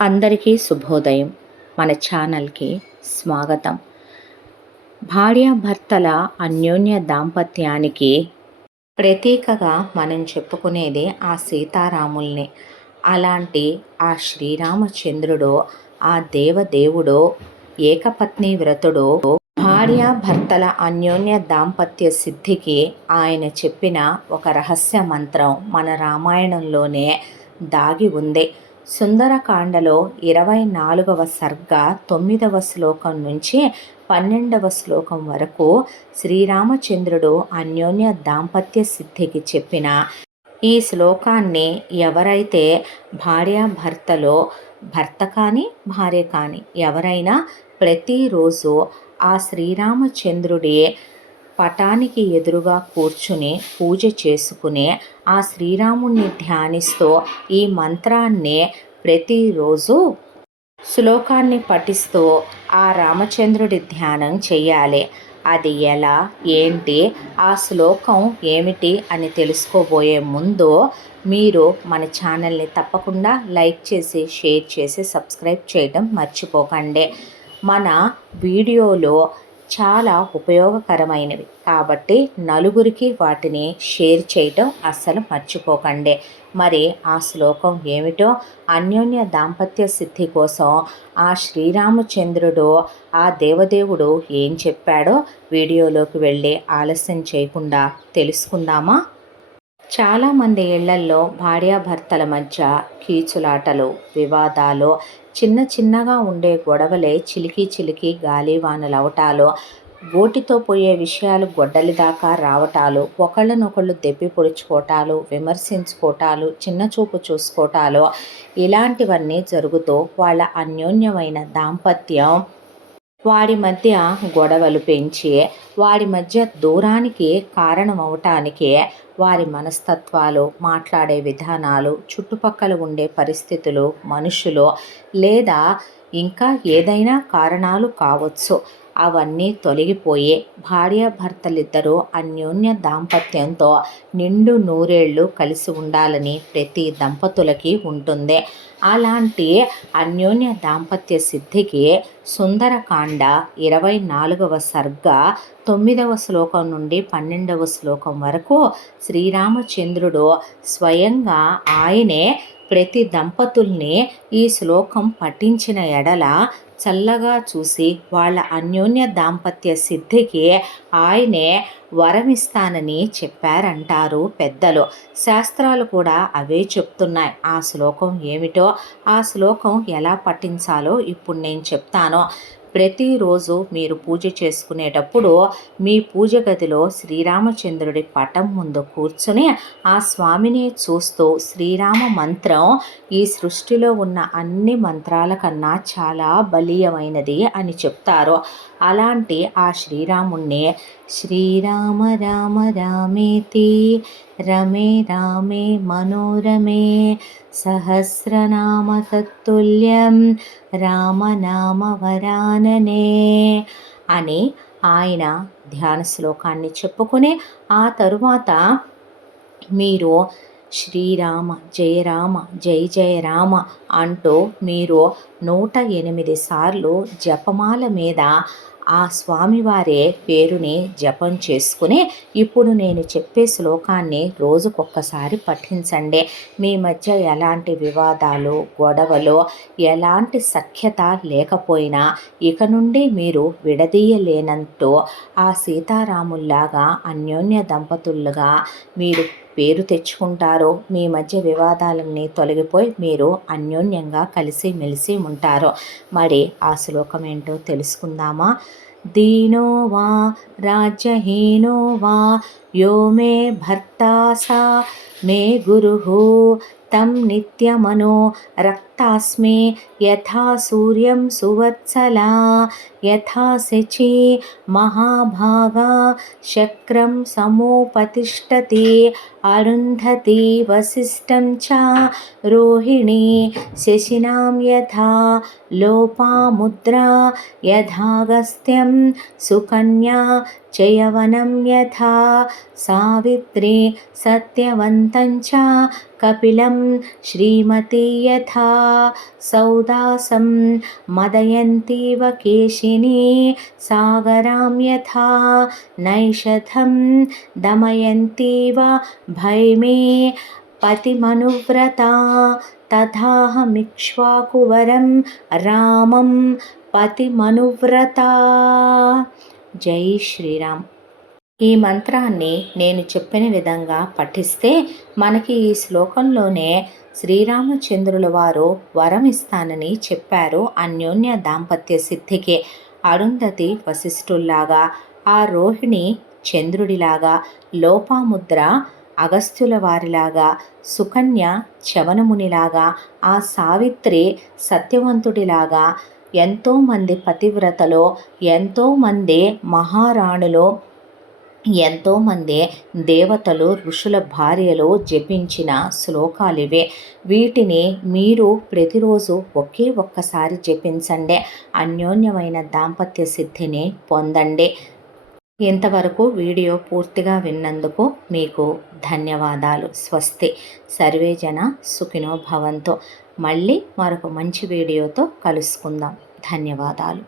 అందరికీ శుభోదయం. మన ఛానల్కి స్వాగతం. భార్యాభర్తల అన్యోన్య దాంపత్యానికి ప్రతీకగా మనం చెప్పుకునేది ఆ సీతారాముల్ని. అలాంటి ఆ శ్రీరామచంద్రుడు ఆ దేవదేవుడు ఏకపత్ని వ్రతుడు భార్యాభర్తల అన్యోన్య దాంపత్య సిద్ధికి ఆయన చెప్పిన ఒక రహస్య మంత్రం మన రామాయణంలోనే దాగి ఉంది. సుందరకాండలో ఇరవై నాలుగవ సర్గ తొమ్మిదవ శ్లోకం నుంచి పన్నెండవ శ్లోకం వరకు శ్రీరామచంద్రుడు అన్యోన్య దాంపత్య సిద్ధికి చెప్పిన ఈ శ్లోకాన్ని ఎవరైతే భార్యాభర్తలో భర్త కానీ భార్య కానీ ఎవరైనా ప్రతిరోజు ఆ శ్రీరామచంద్రుడి పటానికి ఎదురుగా కూర్చుని పూజ చేసుకునే ఆ శ్రీరాముణ్ణి ధ్యానిస్తూ ఈ మంత్రాన్ని ప్రతిరోజు శ్లోకాన్ని పఠిస్తూ ఆ రామచంద్రుడి ధ్యానం చేయాలి అది ఎలా? ఏంటి? ఆ శ్లోకం ఏమిటి అని తెలుసుకోబోయే ముందు మీరు మన ఛానల్ని తప్పకుండా లైక్ చేసి షేర్ చేసి సబ్స్క్రైబ్ చేయడం మర్చిపోకండి. మన వీడియోలో చాలా ఉపయోగకరమైనవి. కాబట్టి నలుగురికి వాటిని షేర్ చేయటం అస్సలు మర్చిపోకండి. మరి ఆ శ్లోకం ఏమిటో? అన్యోన్య దాంపత్య సిద్ధి కోసం ఆ శ్రీరామచంద్రుడు ఆ దేవదేవుడు ఏం చెప్పాడో వీడియోలోకి వెళ్ళి ఆలస్యం చేయకుండా తెలుసుకుందామా? చాలామంది ఇళ్ళల్లో భార్యాభర్తల మధ్య కీచులాటలు వివాదాలు చిన్న చిన్నగా ఉండే గొడవలే చిలికి చిలికి గాలివానలవటాలు గోటితో పోయే విషయాలు గొడ్డలి దాకా రావటాలు ఒకళ్ళనొకళ్ళు దెప్పి పొడుచుకోవటాలు విమర్శించుకోవటాలు చిన్న చూపు చూసుకోవటాలు ఇలాంటివన్నీ జరుగుతూ వాళ్ళ అన్యోన్యమైన దాంపత్యం వారి మధ్య గొడవలు పెంచి వారి మధ్య దూరానికి కారణమవటానికే వారి మనస్తత్వాలు మాట్లాడే విధానాలు చుట్టుపక్కల ఉండే పరిస్థితులు మనుషులు లేదా ఇంకా ఏదైనా కారణాలు కావచ్చు. అవన్నీ తొలగిపోయి భార్యాభర్తలిద్దరూ అన్యోన్య దాంపత్యంతో నిండు నూరేళ్ళు కలిసి ఉండాలని ప్రతి దంపతులకి ఉంటుంది. అలాంటి అన్యోన్య దాంపత్య సిద్ధికి సుందరకాండ ఇరవై నాలుగవ సర్గ తొమ్మిదవ శ్లోకం నుండి పన్నెండవ శ్లోకం వరకు శ్రీరామచంద్రుడు స్వయంగా ఆయనే ప్రతి దంపతుల్ని ఈ శ్లోకం పఠించిన ఎడల చల్లగా చూసి వాళ్ళ అన్యోన్య దాంపత్య సిద్ధికి ఆయనే వరమిస్తానని చెప్పారంటారు పెద్దలు. శాస్త్రాలు కూడా అవే చెప్తున్నాయి. ఆ శ్లోకం ఏమిటో ఆ శ్లోకం ఎలా పఠించాలో ఇప్పుడు నేను చెప్తాను. ప్రతిరోజు మీరు పూజ చేసుకునేటప్పుడు మీ పూజ గదిలో శ్రీరామచంద్రుడి పటం ముందు కూర్చుని ఆ స్వామిని చూస్తూ శ్రీరామ మంత్రం ఈ సృష్టిలో ఉన్న అన్ని మంత్రాల కన్నా చాలా బలీయమైనది అని చెప్తారు. అలాంటి ఆ శ్రీరాముణ్ణి శ్రీరామ రామ రామేతి రమే రామే మనోరమే సహస్రనామ తత్తుల్యం రామనామవరాననే అని ఆయన ధ్యాన శ్లోకాన్ని చెప్పుకునే ఆ తరువాత మీరు శ్రీరామ జయ రామ జై జయ రామ అంటూ మీరు నూట ఎనిమిది సార్లు జపమాల మీద ఆ స్వామివారే పేరుని జపం చేసుకుని ఇప్పుడు నేను చెప్పే శ్లోకాన్ని రోజుకొక్కసారి పఠించండి. మీ మధ్య ఎలాంటి వివాదాలు గొడవలు ఎలాంటి సఖ్యత లేకపోయినా ఇక నుండి మీరు విడదీయలేనంటూ ఆ సీతారాముల్లాగా అన్యోన్య దంపతులుగా మీరు పేరు తెచ్చుకుంటారో మీ మధ్య వివాదాలన్నీ తొలగిపోయి మీరు అన్యోన్యంగా కలిసి మెలిసి ఉంటారు. మరి ఆ శ్లోకం ఏంటో తెలుసుకుందామా? దీనో వా రాజ్యహీనో వా యో మే భర్తా సా మే గురు తం నిత్యమనో రక్తాస్మి యథా సూర్యం సువత్సలా యథా శచి మహాభాగా శక్రం సముపతిష్టతి अरुन्धती वसिष्ठं च रोहिणी शशिनां यथा लोपामुद्रा यथागस्त्यं सुकन्या चयवनं यथा सावित्री सत्यवन्तं च कपिलं श्रीमती यथा सौदासं मदयन्तीव केशिनी सागरां यथा नैषधं दमयन्तीव भैमे पतिमनुव्रता तथाहमिक्ष्वाकुवरं रामं పతిమనువ్రత జై శ్రీరామ్ ఈ మంత్రాన్ని నేను చెప్పిన విధంగా పఠిస్తే మనకి ఈ శ్లోకంలోనే శ్రీరామచంద్రుల వారు వరం ఇస్తానని చెప్పారు అన్యోన్య దాంపత్య సిద్ధికి అరుంధతి వశిష్ఠుల్లాగా ఆ రోహిణి చంద్రుడిలాగా లోపాముద్ర అగస్త్యుల వారిలాగా సుకన్య చవనమునిలాగా ఆ సావిత్రి సత్యవంతుడిలాగా ఎంతోమంది పతివ్రతలో ఎంతోమంది మహారాణులు ఎంతోమంది దేవతలు ఋషుల భార్యలు జపించిన శ్లోకాలివే వీటిని మీరు ప్రతిరోజు ఒకే ఒక్కసారి జపించండి. అన్యోన్యమైన దాంపత్య సిద్ధిని పొందండి. ఇంతవరకు వీడియో పూర్తిగా విన్నందుకు మీకు ధన్యవాదాలు. స్వస్తి. సర్వే జన సుఖినో భవంతో. మళ్ళీ మరొక మంచి వీడియోతో కలుసుకుందాం. ధన్యవాదాలు.